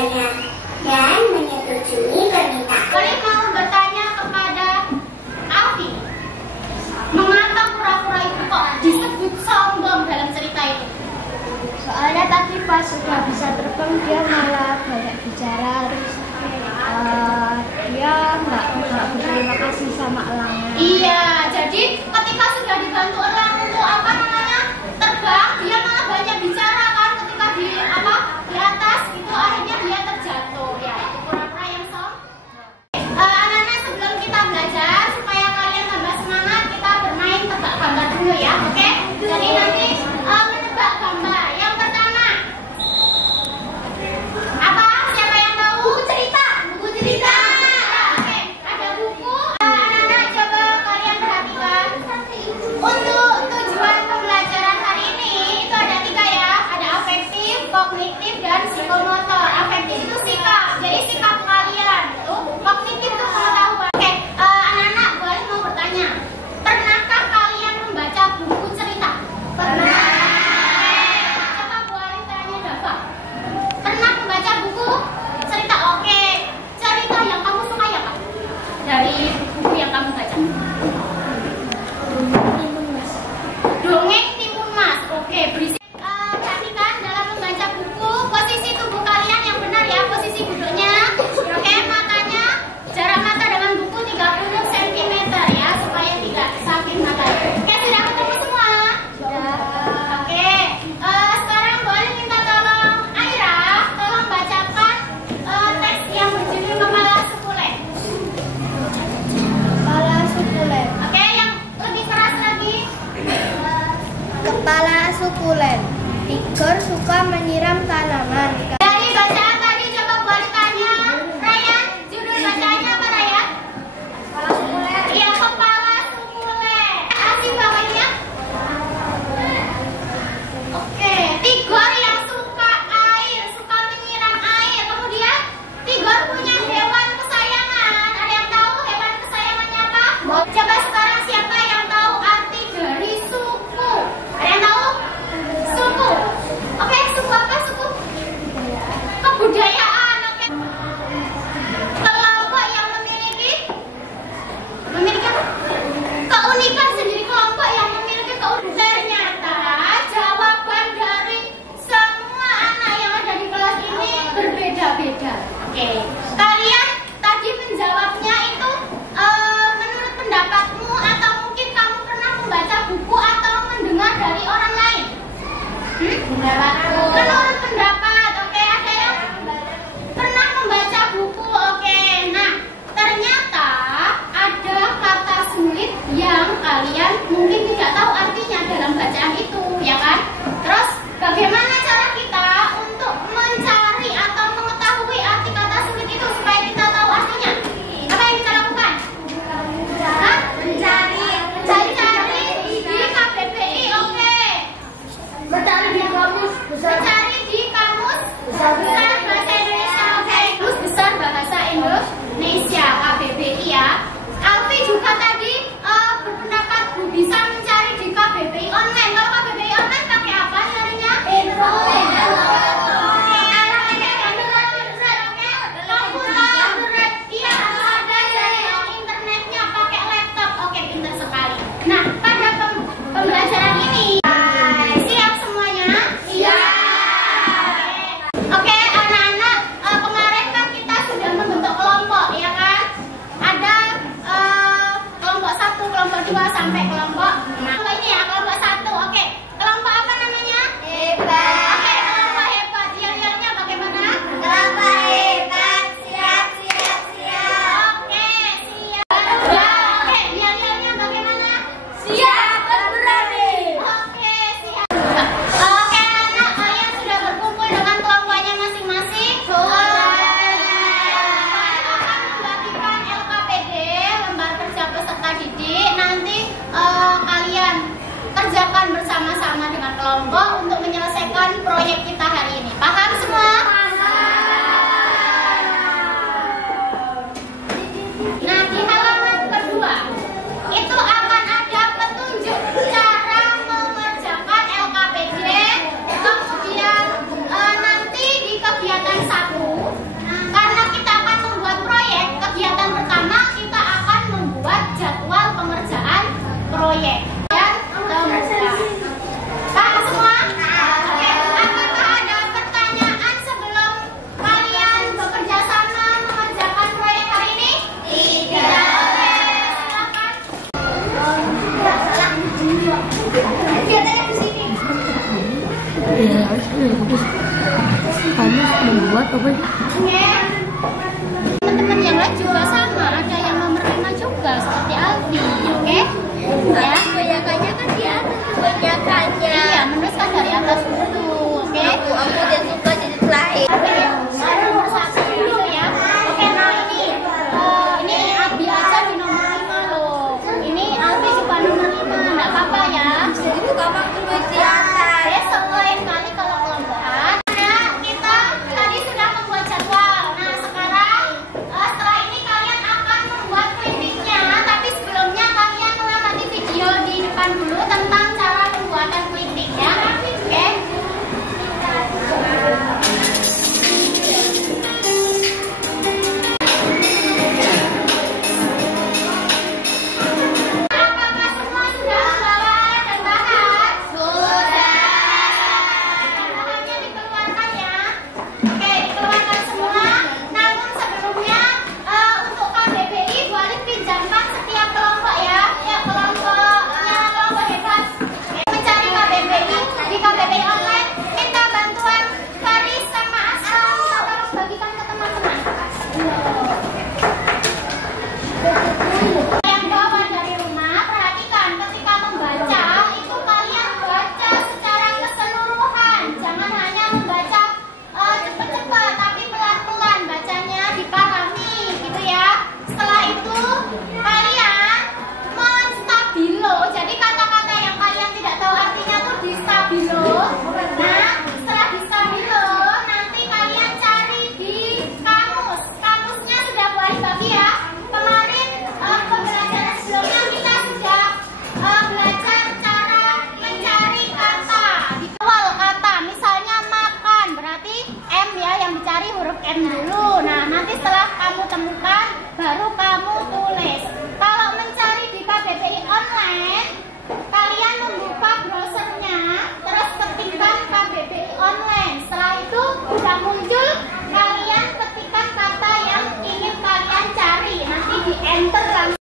keluarganya dan menyetujui permintaan. Kalian mau bertanya kepada Alfi, mengapa kura-kura itu kok disebut sombong dalam cerita itu? Soalnya tadi pas sudah bisa terbang dia malah banyak bicara, terus dia nggak berterima kasih sama elangnya. Iya, jadi ketika sudah dibantu elang untuk apa namanya terbang, dia malah banyak bicara kan ketika di atas itu akhirnya dia terjatuh. Ya itu kura-kura yang sombong. Anak-anak sebelum kita belajar supaya kalian tambah semangat, kita bermain tebak gambar dulu ya, oke? Jadi nanti menebak gambar. Yang pertama apa? Siapa yang tahu? Buku cerita. Buku cerita. Oke, ada buku. Anak-anak coba kalian perhatikan. Untuk tujuan pembelajaran hari ini itu ada 3 ya. Ada afektif, kognitif, dan psikomotor. Afektif itu sikap. Jadi sikap kalian. Kognitif itu pengetahuan. Oke, anak-anak boleh mau bertanya. Pernahkah kalian membaca buku cerita? Pernah. Coba boleh tanya Dava. Pernah membaca buku cerita? Oke. Cerita yang kamu suka ya Kak? Dari buku yang kamu baca. Dongeng Timun Mas. Oke, berisi. Perhatikan dalam membaca buku, posisi tubuh kalian yang benar ya, posisi duduknya. Oke, matanya, jarak mata dengan buku 30 cm ya, supaya tidak sakit mata. Oke, sudah ketemu semua? Sudah. Oke, sekarang boleh minta tolong Aira, tolong bacakan teks yang berjudul Kepala Sukulen. Kepala sukulen. Oke, yang lebih keras lagi. Kepala sukulen. Tigor suka menyiram tanaman. Dari bacaan tadi coba boleh tanya Ryan, judul bacaannya apa Ryan? Kepala sukulen. Iya, Kepala Sukulen. Asing banget ya. Oke, tigor yang suka air, suka menyiram air. Kemudian tigor punya hewan kesayangan. Ada yang tahu hewan kesayangannya apa? Coba sekarang siapa yang tahu arti dari suku? Ada yang tahu? Suku. Oke, suku apa suku? Kebudayaan. Oke. Kelompok yang memiliki apa? Keunikan sendiri, kelompok yang memiliki keunikan. Ternyata jawaban dari semua anak yang ada di kelas ini berbeda-beda. Oke, kalian tadi menjawabnya itu menurut pendapatmu atau mungkin kamu pernah membaca buku atau mendengar dari orang lain? Menurut pendapat, oke, ada yang pernah membaca buku, oke. Nah, ternyata ada kata sulit yang kalian mungkin tidak tahu artinya dalam bacaan itu, ya kan? Terus, bagaimana cara kita untuk mencari atau mengetahui arti kata sulit itu supaya kita tahu artinya? Apa yang kita lakukan? Hah? Cari-cari di KBBI, oke. Mencari di kamus besar Kamu membuat apa? Teman-teman yang lain juga sama, ada yang nomor 5 juga seperti Alfi, oke? Ya, kebanyakannya kan di atas, kebanyakannya. Iya, meneruskan dari atas dulu, oke? Aku udah suka jadi terakhir. Nomor 1 dulu ya. Oke, nah ini Abi aja di nomor 5 loh. Ini Alfi juga nomor 5, nggak apa-apa ya. Jadi itu kamu tunggu di atas. Besok lain kali kalau kelompokan. Nah, kita tadi sudah membuat jadwal. Nah, sekarang setelah ini kalian akan membuat kliniknya. Tapi sebelumnya kalian mengamati video di depan dulu tentang cara pembuatan klinik ya. Oke? Apakah semua sudah membawa dan bahan? Sudah. Bahannya dikeluarkan ya. Oke, dikeluarkan semua. Namun sebelumnya untuk KBBI boleh pinjamkan setiap kelompok ya. Ya, kelompoknya kelompok hebat. Mencari KBBI di KBBI online. Minta bantuan Faris sama Asal. Tolong bagikan ke teman-teman. Yang bawa dari rumah, perhatikan ketika membaca itu kalian baca secara keseluruhan, jangan hanya membaca cepat-cepat tapi pelan-pelan, bacanya dipahami gitu ya. Setelah itu kalian menstabilo, jadi kata-kata yang kalian tidak tahu artinya tuh distabilo. Nah, setelah distabilo nanti kalian cari di kamus. Kamusnya sudah boleh bagi ya. Kemarin pembelajaran sebelumnya kita sudah belajar cara mencari kata. Di awal kata, misalnya makan, berarti M ya yang dicari huruf M dulu. Nah, nanti setelah kamu temukan, baru kamu tulis. Kalau mencari di KBBI online, kalian membuka browsernya, terus ketikkan KBBI online. Setelah itu udah muncul, kalian ketikkan kata yang ingin kalian cari. Nanti di enter langsung.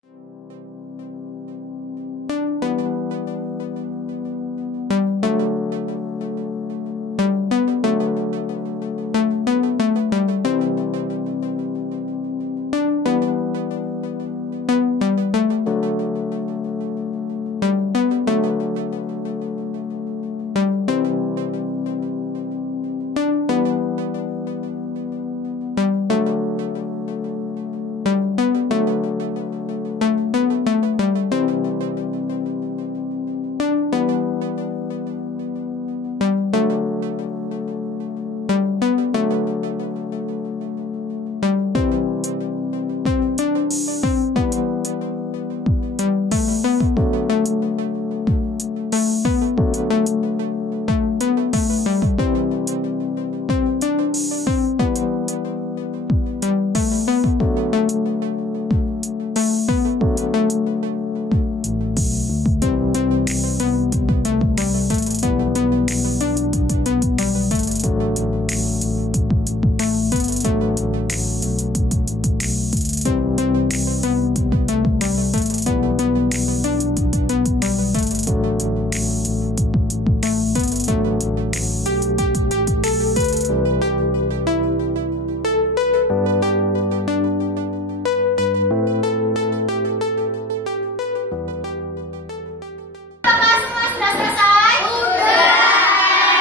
Apakah semua sudah selesai? Sudah.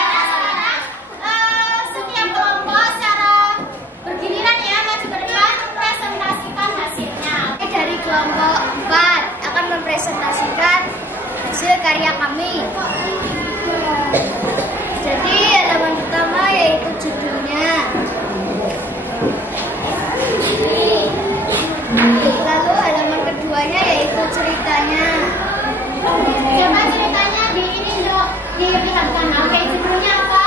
Nah, sekarang setiap kelompok secara bergiliran ya maju ke depan mempresentasikan hasilnya. Dari kelompok 4 akan mempresentasikan hasil karya kami. Jadi halaman pertama yaitu judulnya. Lalu halaman keduanya yaitu ceritanya. Coba ceritanya di ini dok, dilihatkan. Oke, judulnya apa?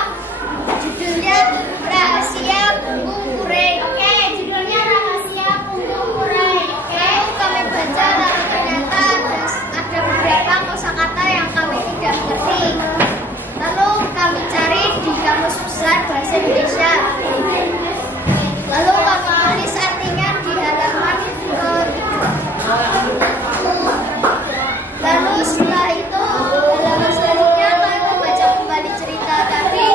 Judulnya Rahasia Punggung Kuring. Oke, judulnya Rahasia Punggung Kuring. Oke. Kami baca lalu ternyata ada beberapa kosakata yang kami tidak mengerti. Lalu kami cari di Kamus Besar Bahasa Indonesia. Lalu kami tulis artinya di halaman Lalu setelah itu halaman selanjutnya kami membaca kembali cerita tadi.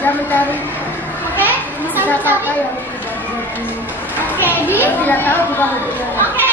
bisa mencari Oke, bisa kata mencari. yang tidak mengerti. Oke, di. Yang tidak tahu bukan Oke,